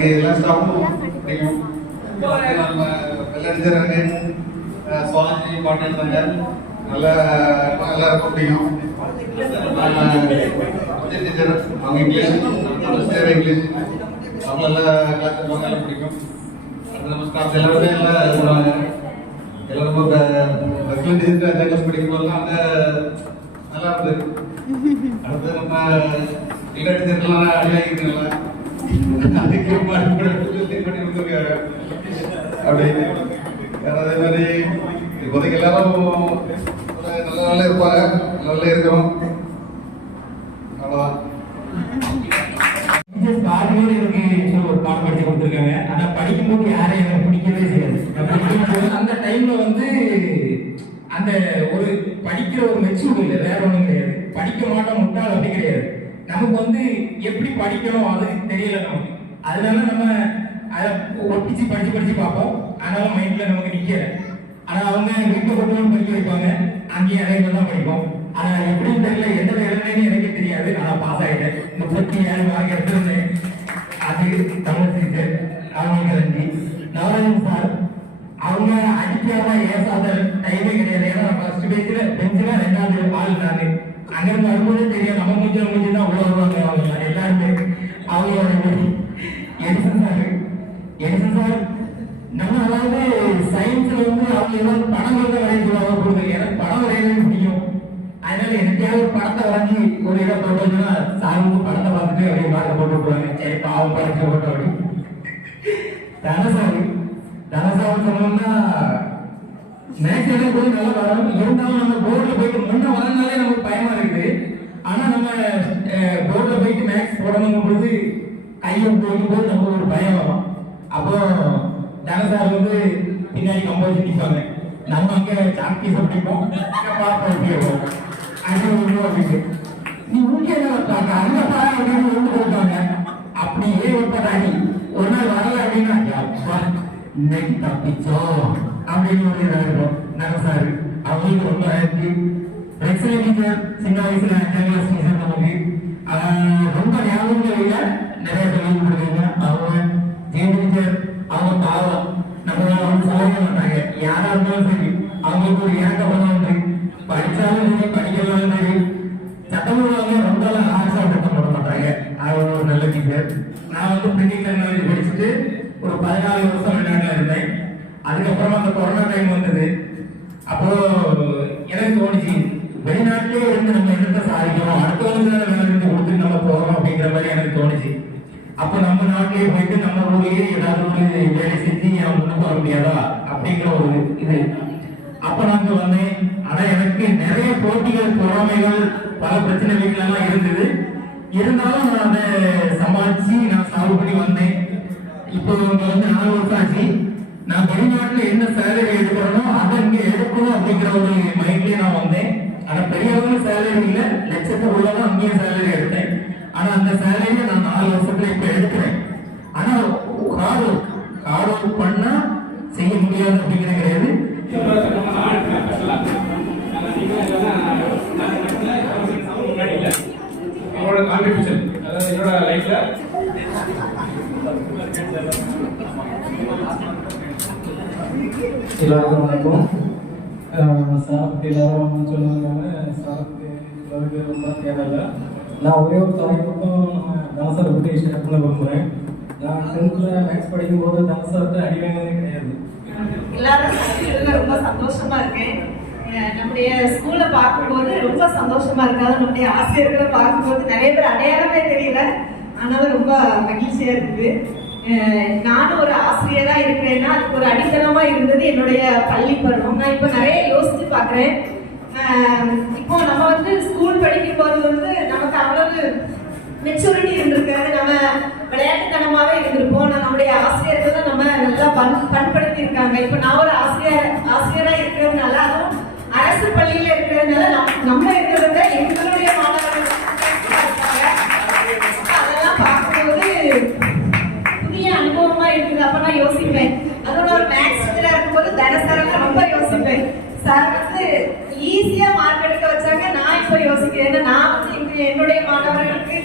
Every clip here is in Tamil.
எனக்கு எல்லா ஸ்டாஃபும் பிடிக்கும் நம்ம வெள்ளடிச்சர் எனக்கு சுவாஜி பாட்டு எடுத்தாங்க. நல்ல எல்லாருக்கும் பிடிக்கும் டீச்சர் அவங்க இங்கிலீஷ் சேர இங்கிலீஷ். அவங்க நல்லா கிளாஸ் எடுப்பாங்க எல்லாம் பிடிக்கும் நம்ம ஸ்டாஃப் எல்லாருமே நல்லா சொல்லுவாங்க எல்லாரும் ரொம்ப வெள்ளை டீச்சர் அந்த கிளாஸ் படிக்கும்போதெல்லாம் அங்கே நல்லா இருந்தது. அடுத்து நம்ம இல்ல டீச்சர்லாம் அடி அதுக்கு மாட்டு கூட சொல்லி பண்ணி கொடுத்துருக்காங்க அப்படின்னு அதே மாதிரி இப்போதைக்கு எல்லாரும் நல்ல நல்ல இருப்பாங்க நல்ல இருக்கிறோம் அவ்வளோதான் பாதியோடு எனக்கு சொல்லி ஒரு பாடம் படிச்சு கொடுத்துருக்காங்க ஆனா படிக்கும்போது யாரையும் எனக்கு பிடிக்கவே செய்யாது நான் அந்த டைம்ல வந்து அந்த ஒரு படிக்கிற ஒரு மெச்சூர் இல்லை வேற ஒண்ணும் கிடையாது. படிக்க மாட்டோம் முட்டாள் அப்படி கிடையாது. நமக்கு வந்து எப்படி படிக்கணும் அது தெரியல நமக்கு. அதனால நம்ம அதை ஒட்டிச்சு படிச்சு படிச்சு பார்ப்போம். அதனால மைண்ட்ல நமக்கு நிக்கல. ஆனா அவங்க வீட்டு கொண்டு படிக்க வைப்பாங்க. அங்கேயும் அதே மாதிரி தான் படிப்போம். ஆனா எப்படின்னு தெரியல. எந்த எழுதுனேன்னு எனக்கு தெரியாது. ஆனா பாஸ் ஆயிட்டேன். முப்பத்தி ஏழு மார்க் எடுத்திருந்தேன்? அது தமிழ் டீச்சர் அவங்களுக்கு நன்றி நவரஞ்சன் சார் அவங்க அடிக்காம ஏசாத டைமே கிடையாது. ஏன்னா ஃபர்ஸ்ட் பேஜ்ல பெஞ்சில ரெண்டாவது ஆள் நான். அங்கிருந்து வரும்போதே தெரியும் நம்ம மூஞ்சி மூஞ்சி தான் உள்ள வருவாங்க அவங்க. எல்லாருமே. அவங்களோட எடிசன் சார் எடிசன் சார் நம்ம அதாவது சயின்ஸ்ல வந்து அவங்க ஏதாவது படம் வந்து வரைய சொல்லுவாங்க கொடுத்து எனக்கு படம் வரையவே பிடிக்கும். அதனால எனக்காவது ஒரு படத்தை வரைஞ்சி ஒரு இடம் போட்டோம்னா சார் படத்தை பார்த்துட்டு அப்படியே மார்க்க போட்டு விட்டுருவாங்க. சரி பாவம் படத்தை போட்டோம் அப்படி. தனசாமி தனசாமி சொன்னோம்னா மேக்ஸ் எனக்கு கூட நல்லா வரும் இருந்தாலும் நம்ம போர்டில் போயிட்டு முன்ன வரனாலே நமக்கு பயமா இருக்குது. ஆனா நம்ம போர்டில் போயிட்டு மேக்ஸ் போடணும் பொழுது கையை போடும் போது நமக்கு ஒரு பயம் வரும். அப்போ தனசார் வந்து பின்னாடி கம்போஸ் நிற்பாங்க நம்ம அங்கே சாக்கி படிப்போம். பார்ப்போம் அது ஒன்று அப்படின்னு நீ உங்க என்ன வைப்பாங்க அங்க பாரு அப்படின்னு ஒன்று போட்டாங்க அப்படியே வைப்பதாடி ஒரு நாள் வரல அப்படின்னா இன்னைக்கு தப்பிச்சோம். அப்படின்னு ஒரு இதாக இருக்கும் நரசாரு அவங்களுக்கு ரொம்ப டீச்சர் சின்ன வயசுல கிளாஸ் டீச்சர் நமக்கு ரொம்ப ஞாபகம் இல்லை. நிறைய சொல்லி கொடுக்குறீங்க அவங்க ஜெயின் டீச்சர் அவங்க பாவம். நம்ம வந்து சொல்லவே மாட்டாங்க. யாரா இருந்தாலும் சரி அவங்களுக்கு ஒரு இறக்கப்படம் உண்டு. படிச்சாலும் சரி படிக்கலாலும் சரி சட்டமன்ற ரொம்ப ஆசை பண்ண மாட்டாங்க. அவங்க ஒரு நல்ல டீச்சர் நான் வந்து பிரிண்டிங் டெக்னாலஜி படிச்சுட்டு ஒரு பதினாலு அதுக்கப்புறம் அந்த கொரோனா டைம் வந்தது. அப்போ எனக்கு தோணுச்சு வெளிநாட்டிலே இருந்து நம்ம என்னத்தை சாதிக்கிறோம் அடுத்தவங்க வேலை கொடுத்து நம்ம போகிறோம் அப்படிங்கிற மாதிரி எனக்கு தோணுச்சு. அப்ப நம்ம நாட்டிலேயே போயிட்டு நம்ம ஊர்லயே ஏதாவது ஒரு வேலை செஞ்சு நம்ம முன்னுக்கு போக முடியாதா அப்படிங்கிற ஒரு இது. அப்ப நான் இங்க வந்தேன். ஆனா எனக்கு நிறைய போட்டிகள் பொறாமைகள் பல பிரச்சனை வீட்டுல எல்லாம் இருந்தது. இருந்தாலும் நான் அதை சமாளிச்சு நான் சால்வ் பண்ணி வந்தேன். இப்போ இங்க வந்து நாலு வருஷம் ஆச்சு. நான் வெளிநாட்டுல என்ன சேலரி எடுக்கிறேனோ அதை இங்க எடுக்கணும் அப்படிங்கிற ஒரு மைண்ட்லயே நான் வந்தேன். ஆனா பெரிய அளவுல சேலரி இல்ல. லட்சத்துக்குள்ளதான் அங்கேயும் சேலரி எடுத்தேன். ஆனா அந்த சேலரியை நான் நாலு வருஷத்துல இப்ப எடுக்கிறேன். ஆனா ஹார்ட் ஒர்க் ஒர்க் பண்ணா செய்ய முடியாது அப்படிங்கிறது கிடையாது. அவங்களோட கான்ட்ரிபியூஷன் அதாவது என்னோட லைஃப்ல எல்லாருக்கும் வணக்கம். சார் எல்லாரும் சொன்னதுனால சாரை எல்லாருக்கும் ரொம்ப தேவையில்லை. நான் ஒரே ஒரு தலைப்பு மட்டும் தாசரை பற்றி ஷேர் பண்ண விரும்புகிறேன் நான் டென்த்தில் மேக்ஸ் படிக்கும்போது தாசர்கிட்ட அடி வாங்கினதே கிடையாது. எல்லாரும் ரொம்ப சந்தோஷமா இருக்கேன். நம்முடைய ஸ்கூல்ல பார்க்கும்போது ரொம்ப சந்தோஷமா இருக்காது நம்முடைய ஆசிரியர்களை பார்க்கும்போது நிறைய பேர் அடையாளமே தெரியல. ஆனாலும் ரொம்ப மகிழ்ச்சியா இருக்குது. நானும் ஒரு ஆசிரியரா இருக்கிறேன்னா அதுக்கு ஒரு அடித்தளமா இருந்தது என்னுடைய பள்ளி பருவம். நான் இப்போ நிறைய யோசிச்சு பார்க்குறேன். இப்போ நம்ம வந்து ஸ்கூல் படிக்கும் போது வந்து நமக்கு அவ்வளவு மெச்சூரிட்டி இருந்திருக்காது. நம்ம விளையாட்டுத்தனமாவே இருந்திருப்போம். நம்மளுடைய ஆசிரியர்கள் தான் நம்ம நல்லா பண் பண்படுத்தி இருக்காங்க இப்போ நான் ஒரு ஆசிரியர் ஆசிரியரா இருக்கிறதுனால அதுவும் அரசு பள்ளியில இருக்கிறதுனால நம்ம இருக்கிறத எங்களுடைய மாணவர்கள் இப்போ யோசிக்கிறேன். ஏன்னா நான் வந்து இங்கே என்னுடைய மாணவர்களுக்கு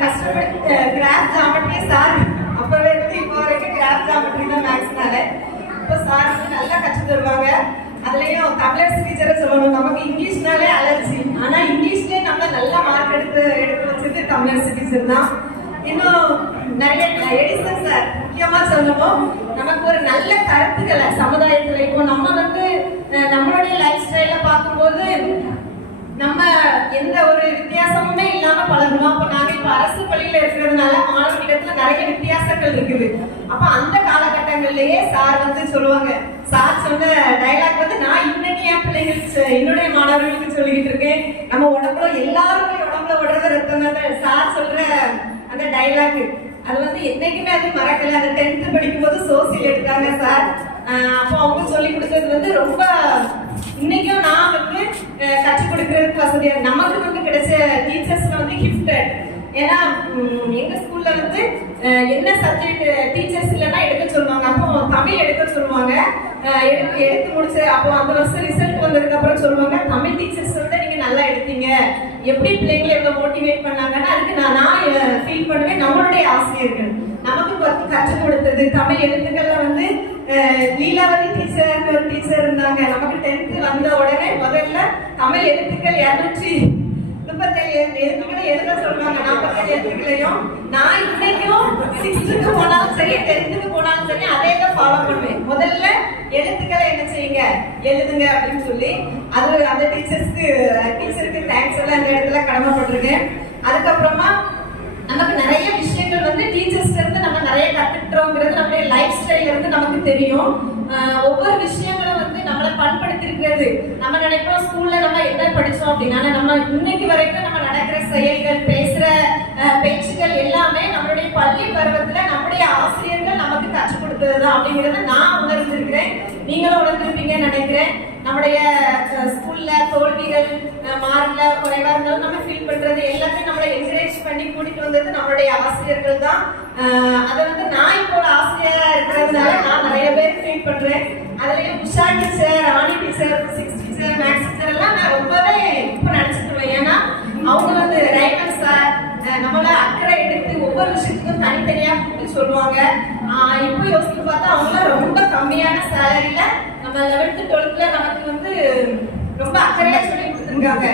கஷ்டப்பட்டு கிராஃப் ஜாமெட்ரி சார் அப்பவே இருந்து இப்போ வரைக்கும் கிராஃப் ஜாமெட்ரி தான் மேக்ஸ்னால இப்போ சார் வந்து நல்லா கற்று தருவாங்க. அதுலயும் தமிழர் டீச்சரை சொல்லணும். நமக்கு இங்கிலீஷ்னாலே அலர்ஜி ஆனால் இங்கிலீஷ்லேயே நம்ம நல்ல மார்க் எடுத்து எடுத்து வச்சது தமிழர் டீச்சர் தான். இன்னும் நிறைய எடிசன் சார் முக்கியமாக சொல்லுவோம் நமக்கு ஒரு நல்ல கருத்துக்களை சமுதாயத்தில். இப்போ நம்ம வந்து நம்மளுடைய லைஃப் ஸ்டைல பார்க்கும்போது நம்ம எந்த ஒரு வித்தியாசமுமே இல்லாம பழகணும் அப்ப நாங்க இப்ப அரசு பள்ளியில இருக்கிறதுனால மாணவர்களிடத்துல நிறைய வித்தியாசங்கள் இருக்குது. அப்ப அந்த காலகட்டங்கள்லயே சார் வந்து சொல்லுவாங்க சார் சொன்ன டைலாக் வந்து நான் இன்னைக்கு என் பிள்ளைங்களுக்கு என்னுடைய மாணவர்களுக்கு சொல்லிக்கிட்டு இருக்கேன். நம்ம உடம்புல எல்லாருமே உடம்புல விடுறது ரத்தம் சார் சொல்ற அந்த டைலாக் அது வந்து என்னைக்குமே அது மறக்கல. அந்த டென்த் படிக்கும் போது சோசியல் எடுத்தாங்க சார். அப்போ அவங்க சொல்லி கொடுத்தது வந்து ரொம்ப இன்னைக்கும் நான் வந்து அஹ், வசதியா நமக்கு வந்து கிடைச்ச டீச்சர்ஸ்ல வந்து கிஃப்டட் ஏன்னா எங்க ஸ்கூல்ல வந்து என்ன சப்ஜெக்ட் டீச்சர்ஸ் இல்லைன்னா எடுக்க சொல்லுவாங்க. அப்போ தமிழ் எடுக்க சொல்லுவாங்க. எடுத்து எடுத்து முடிச்சு அப்போ அந்த வருஷம் ரிசல்ட் வந்ததுக்கு அப்புறம் சொல்லுவாங்க தமிழ் டீச்சர்ஸ் வந்து நீங்க நல்லா எடுத்தீங்க. எப்படி பிள்ளைங்களை எவ்வளவு மோட்டிவேட் பண்ணாங்கன்னா அதுக்கு நான் நான் ஃபீல் பண்ணுவேன். நம்மளுடைய ஆசிரியர்கள். நமக்கு பத்து கற்றுக் கொடுத்தது தமிழ் எழுத்துக்கள்ல வந்து லீலாவதி டீச்சர் ஒரு டீச்சர் இருந்தாங்க. நமக்கு டென்த் வந்த உடனே முதல்ல தமிழ் எழுத்துக்கள் இருநூற்றி முப்பத்தேழு எழுத்து- எழுத்துக்களை எழுத சொல்றாங்க நாற்பத்தேழு எழுத்துக்களையும். நான் இன்னைக்கும் சிக்ஸ்த்துக்கு போனாலும் சரி டென்த்துக்கு போனாலும் சரி அதே தான் ஃபாலோ பண்ணுவேன். முதல்ல எழுத்துக்களை என்ன செய்யுங்க? எழுதுங்க அப்படின்னு சொல்லி அது அந்த டீச்சர்ஸ்க்கு டீச்சருக்கு தேங்க்ஸ் எல்லாம் அந்த இடத்துல கடமைப்பட்டிருக்கேன். அதுக்கப்புறமா நமக்கு நிறைய விஷயங்கள் வந்து டீச்சர்ஸ்ல இருந்து நம்ம நிறைய கத்துக்கிட்டோங்கிறது நம்மளுடைய லைஃப் ஸ்டைல்ல இருந்து நமக்கு தெரியும். ஒவ்வொரு விஷயங்களும் வந்து பண்படுத்திருக்கிறது நம்ம நினைப்போம் ஸ்கூல்ல நம்ம என்ன படிச்சோம் அப்படின்னா நம்ம இன்னைக்கு வரைக்கும் நம்ம நடக்கிற செயல்கள் பேசுற பேச்சுகள் எல்லாமே நம்மளுடைய பள்ளி பருவத்துல நம்முடைய ஆசிரியர்கள் நமக்கு கற்றுக் கொடுத்ததுதான் அப்படிங்கறத நான் உணர்ந்திருக்கிறேன். நீங்களும் உணர்ந்திருப்பீங்கன்னு நினைக்கிறேன். நம்முடைய ஸ்கூல்ல தோல்விகள் மார்க்ல குறைவா இருந்தாலும் நம்ம ஃபீல் பண்றது எல்லாமே நம்மளை என்கரேஜ் பண்ணி கூட்டிட்டு வந்தது நம்மளுடைய ஆசிரியர்கள் தான் அதை வந்து நான் இப்போ ஒரு இருக்கிறதுனால நான் நிறைய பேர் ஃபீல் பண்றேன். அதுலயும் Usha teacher Rani teacher six teacher maths teacher எல்லாம் நான் ரொம்பவே இப்போ நினைச்சிருவேன் ஏன்னா அவங்க வந்து ரைட்டர் சார் நம்மள அக்கறை எடுத்து ஒவ்வொரு விஷயத்துக்கும் தனித்தனியா கூப்பிட்டு சொல்லுவாங்க. இப்போ யோசிச்சு பார்த்தா அவங்க ரொம்ப கம்மியான சேலரியில நம்ம லெவன்த்து டுவெல்த்ல நமக்கு வந்து ரொம்ப அக்கறையா சொல்லி கொடுத்துருக்காங்க.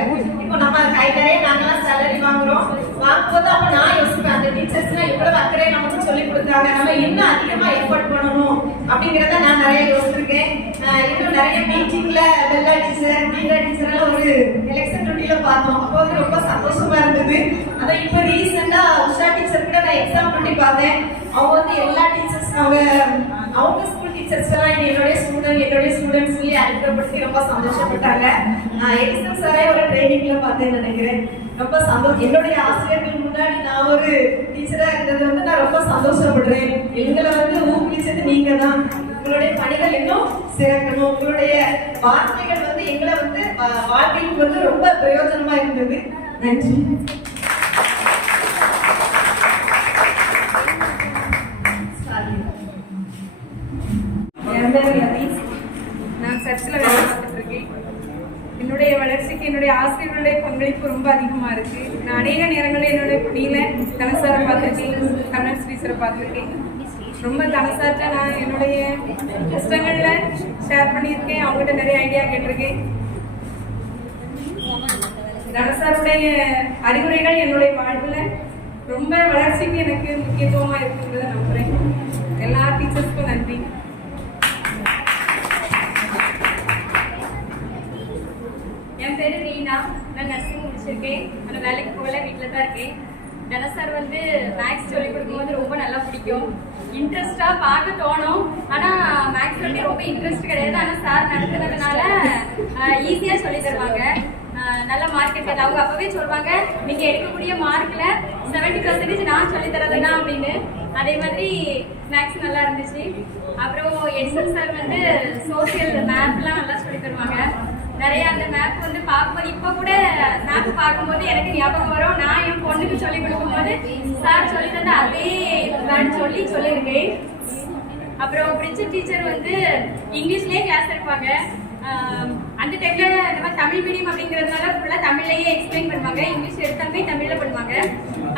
இப்போ நம்ம கை நிறைய நாங்களாம் சேலரி வாங்குறோம். வாங்கும்போது அப்ப நான் யோசிப்பேன் அந்த டீச்சர்ஸ்லாம் எவ்வளவு அக்கறையை நமக்கு சொல்லி கொடுத்தாங்க நம்ம இன்னும் அதிகமா எஃபர்ட் பண்ணணும் அப்படிங்கறத நான் நிறைய யோசிச்சிருக்கேன். இன்னும் நிறைய மீட்டிங்ல வெள்ளா டீச்சர் மீரா டீச்சர் எல்லாம் ஒரு எலெக்ஷன் டியூட்டில பார்த்தோம். அப்போ வந்து ரொம்ப சந்தோஷமா இருந்தது. அதான் இப்போ ரீசெண்டா உஷா டீச்சர் கூட நான் எக்ஸாம் பண்ணி பார்த்தேன். அவங்க வந்து எல்லா டீச்சர்ஸ் அவங்க அவங்க ஸ்கூல் டீச்சர்ஸ் எல்லாம் என்னுடைய ஸ்டூடெண்ட் என்னுடைய ஸ்டூடெண்ட்ஸ் சொல்லி அறிமுகப்படுத்தி ரொம்ப சந்தோஷப்பட்டாங்க. நான் எடிசன் சாரே ஒரு ட்ரைனிங்ல பார்த்தேன்னு நினைக்கிறேன். ரொம்ப சந்தோஷம் என்னுடைய ஆசிரியர்கள் முன்னாடி நான் ஒரு டீச்சரா இருந்தது வந்து நான் ரொம்ப சந்தோஷப்படுறேன். எங்களை வந்து ஊக்குவிச்சது நீங்க தான் உங்களுடைய பணிகள் இன்னும் சிறக்கணும். உங்களுடைய வார்த்தைகள் வந்து எங்களை வந்து வா- வாழ்க்கைக்கு வந்து ரொம்ப பிரயோஜனமா இருந்தது. நன்றி Sorry. என் பேர் லதீஸ் நான் சர்ச்சில் வேலை பார்த்துட்டு இருக்கேன் என்னுடைய வளர்ச்சிக்கு என்னுடைய ஆசிரியர்களுடைய பங்களிப்பு ரொம்ப அதிகமாக இருக்கு. நான் அநேக நேரங்களில் என்னுடைய பணியில் தனசாரை பார்த்துருக்கேன். கண்ணன் ஸ்பீச்சரை பார்த்துருக்கேன். ரொம்ப தனசார்ட்ட நான் என்னுடைய கஷ்டங்களில் ஷேர் பண்ணியிருக்கேன். அவங்ககிட்ட நிறைய ஐடியா கேட்டிருக்கேன். தனசாருடைய அறிவுரைகள் என்னுடைய வாழ்வில் ரொம்ப வளர்ச்சிக்கு எனக்கு முக்கியத்துவமாக இருக்குங்கிறத நம்புகிறேன் எல்லா டீச்சர்ஸ்க்கும் நன்றி. என் பேரு ரீனா நான் நர்சிங் படிச்சிருக்கேன். ஆனால் வேலைக்கு போகல வீட்டில் தான் இருக்கேன். தன சார் வந்து மேக்ஸ் சொல்லிக் கொடுக்கும்போது ரொம்ப நல்லா பிடிக்கும். இன்ட்ரெஸ்டாக பார்க்க தோணும். ஆனால் மேக்ஸ் வந்து ரொம்ப இன்ட்ரெஸ்ட் கிடையாது. ஆனால் சார் நடத்துனதுனால ஈஸியாக சொல்லி தருவாங்க. நல்ல மார்க் எடுக்காது அவங்க அப்பவே சொல்லுவாங்க நீங்க எடுக்கக்கூடிய மார்க்ல செவன்டி பர்சன்டேஜ் நான் சொல்லி தரதுனா அப்படின்னு. அதே மாதிரி மேக்ஸ் நல்லா இருந்துச்சு. அப்புறம் எடிசன் சார் வந்து சோசியல் மேப்லாம் நல்லா சொல்லி தருவாங்க. நிறைய அந்த மேப் வந்து பார்க்கும்போது இப்போ கூட மேப் பார்க்கும்போது எனக்கு ஞாபகம் வரும். நான் என் பொண்ணுக்கு சொல்லி கொடுக்கும்போது சார் சொல்லி தந்த அதே நான் சொல்லி சொல்லியிருக்கேன். அப்புறம் பிரிட்ஜ் டீச்சர் வந்து இங்கிலீஷ்லேயே கிளாஸ் எடுப்பாங்க. அந்த டைம்ல நம்ம தமிழ் மீடியம் அப்படிங்கிறதுனால ஃபுல்லாக தமிழ்லயே எக்ஸ்பிளைன் பண்ணுவாங்க. இங்கிலீஷ் எடுத்தாலுமே தமிழில் பண்ணுவாங்க.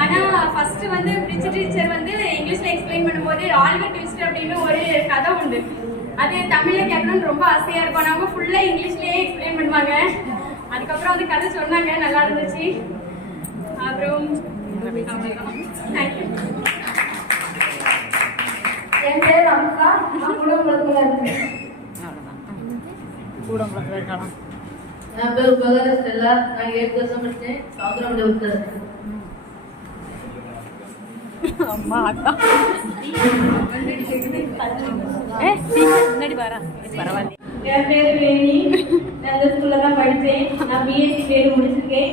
ஆனால் ஃபர்ஸ்ட் வந்து பிரிட்ஜ் டீச்சர் வந்து இங்கிலீஷ்ல எக்ஸ்பிளைன் பண்ணும்போது ஆல்வர் ட்விஸ்ட் அப்படின்னு ஒரு கதை உண்டு. அது தமிழ்ல கேட்கணும்னு ரொம்ப ஆசையா இருக்கும். அவங்க ஃபுல்லா இங்கிலீஷ்லயே எக்ஸ்பிளைன் பண்ணுவாங்க. அதுக்கப்புறம் வந்து கதை சொன்னாங்க. நல்லா இருந்துச்சு. அப்புறம் தேங்க்யூ என் பேர் அம்சா. நான் குடங்குளத்துல இருக்கேன். என் பேர் பகர ஸ்டெல்லா. நான் ஏழு வருஷம் படித்தேன் சவுந்தரமலை உத்தர என் பேர் வேணி. நான் அந்த ஸ்கூல்ல தான் படித்தேன். நான் பிஎஸ்சி பேர் முடிச்சிருக்கேன்.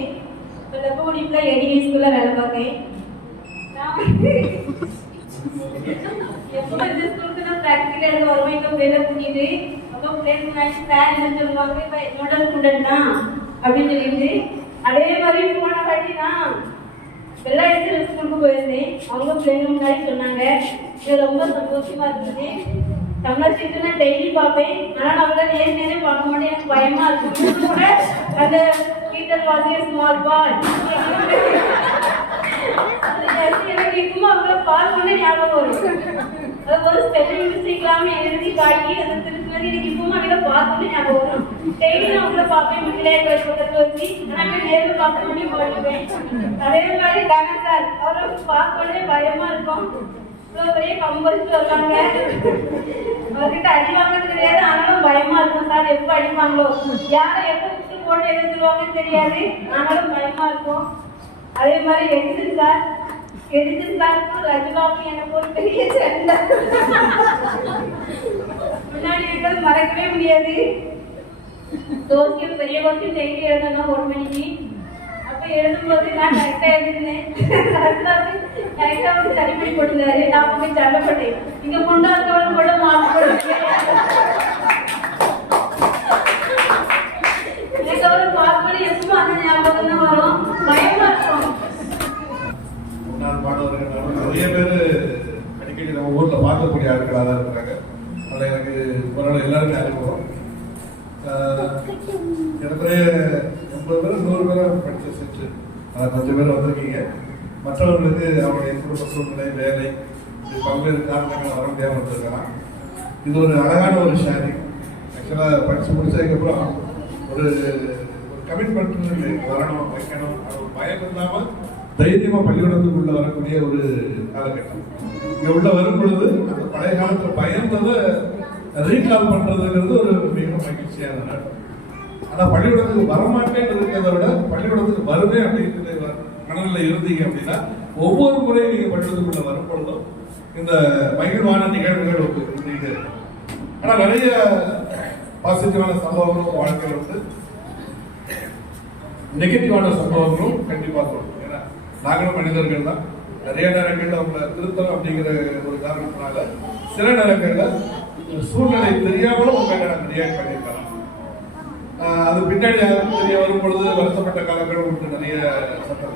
இப்போ லெப்பகுடிப்பில் எடிவி ஸ்கூல்ல வேலை பார்க்கேன் நான் எப்போ இந்த ஸ்கூலுக்கு நான் ப்ராக்டிக்கல் எடுக்க வருவேன் இப்போ வேலை புரியுது அப்போ பிள்ளைங்க முன்னாடி சார் என்ன சொல்லுவாங்க? இப்போ என்னோட ஸ்டூடெண்ட் தான் அப்படின்னு சொல்லிட்டு அதே மாதிரி போன வாட்டி நான் வெள்ளாயிரத்து ஸ்கூலுக்கு போயிருந்தேன். அவங்க பிள்ளைங்க முன்னாடி சொன்னாங்க. இது ரொம்ப சந்தோஷமா இருந்துச்சு தமிழ் சீட்டு நான் டெய்லி பார்ப்பேன். ஆனால் நம்மள நேர் நேரே பார்க்க மாட்டேன். எனக்கு பயமா இருக்கும் கூட அந்த கீட்டர் வாசிய ஸ்மால் பால் எனக்கு இப்பவும் அவங்கள பார்க்கணும்னு ஞாபகம் வரும். அது ஒரு ஸ்பெஷல் மிஸ்டேக் எழுதி காட்டி அதை திருப்பினது எனக்கு இப்பவும் அவங்கள பார்க்கணும்னு ஞாபகம் வரும். டெய்லி நான் அவங்கள பார்ப்பேன். மிடிலே பக்கத்துல வச்சு ஆனால் நேரில் பார்க்க முடியும் போயிடுவேன் அதே மாதிரி கணேஷ் சார் அவரை பார்க்கவே பயமா இருக்கும். இவ்வளோ பெரிய கம்பரிச்சு வருவாங்க அவர்கிட்ட அடி வாங்குறது தெரியாது ஆனாலும் பயமா இருக்கும் சார். எப்போ அடிப்பாங்களோ யாரை எப்போ விட்டு போட்டு எழுதுவாங்கன்னு தெரியாது. ஆனாலும் பயமா இருக்கும். அதே மாதிரி எடிசன் சார். எடிசன் சாருக்கும் ரஜினாவுக்கும் எனக்கு ஒரு பெரிய சண்டை. முன்னாடி இருக்கிறது மறக்கவே முடியாது. தோசியம் பெரிய வருஷம் டெய்லி எழுதணும் ஒரு மணிக்கு. அப்ப எழுதும்போது நான் கரெக்டா எழுதிருந்தேன். கரெக்டா வந்து தனிமை கொடுத்தாரு நான் போய் சண்டைப்பட்டேன் இங்க கொண்டு இருக்கவங்க கூட மார்க் எனக்கு எப்பவும் அந்த ஞாபகம் தான் வரும். பயமா இருக்கும். முன்னாள் நிறைய பேர் அடிக்கடி நம்ம ஊர்ல பார்க்கக்கூடிய ஆட்களாக தான் இருக்கிறாங்க. அதில் எனக்கு பரவாயில்ல எல்லாருமே அனுபவம் ஆஹ் எண்பது பேர் நூறு பேரை படிச்சு செஞ்சு அதில் கொஞ்சம் பேர் வந்திருக்கீங்க. மற்றவர்களுக்கு அவருடைய குடும்ப சூழ்நிலை வேலை இது பல்வேறு காரணங்கள் வர முடியாமல் இருந்திருக்கலாம். இது ஒரு அழகான ஒரு ஷேரிங் ஆக்சுவலாக படித்து முடிச்சதுக்கப்புறம் ஒரு ஒரு கமிட்மெண்ட் வரணும் வைக்கணும். அது பயம் இல்லாமல் தைரியமாக பள்ளிக்கூடத்துக்குள்ள வரக்கூடிய ஒரு காலகட்டம். இங்கே உள்ள வரும் பொழுது அந்த பழைய காலத்தில் பயந்ததை ரீகால் பண்ணுறதுங்கிறது ஒரு மிக மகிழ்ச்சியான நாள். ஆனால் பள்ளிக்கூடத்துக்கு வரமாட்டேன்னு இருக்கிறத விட பள்ளிக்கூடத்துக்கு வருவேன் அப்படின்னு மனநிலை இருந்தீங்க அப்படின்னா ஒவ்வொரு முறையும் நீங்க பள்ளிக்கூடத்துக்குள்ள வரும் பொழுதும் இந்த மகிழ்வான நிகழ்வுகள் உங்களுக்கு ஆனா நிறைய பாசிட்டிவான சம்பவங்களும் வாழ்க்கையில் வந்து நெகட்டிவான சம்பவங்களும் கண்டிப்பா சொல்லணும் ஏன்னா நாங்களும் மனிதர்கள் தான். நிறைய நேரங்களில் அவங்கள திருத்தம் அப்படிங்கிற ஒரு காரணத்தினால சில நேரங்களில் சூழ்நிலை தெரியாமலும் உங்க நாங்கள் ரியாக்ட் பண்ணியிருக்கலாம் ஆஹ் அது பின்னாடி யாருக்கும் தெரிய வரும் பொழுது வருத்தப்பட்ட காலங்களும் உண்டு. நிறைய சந்தர்ப்பங்கள்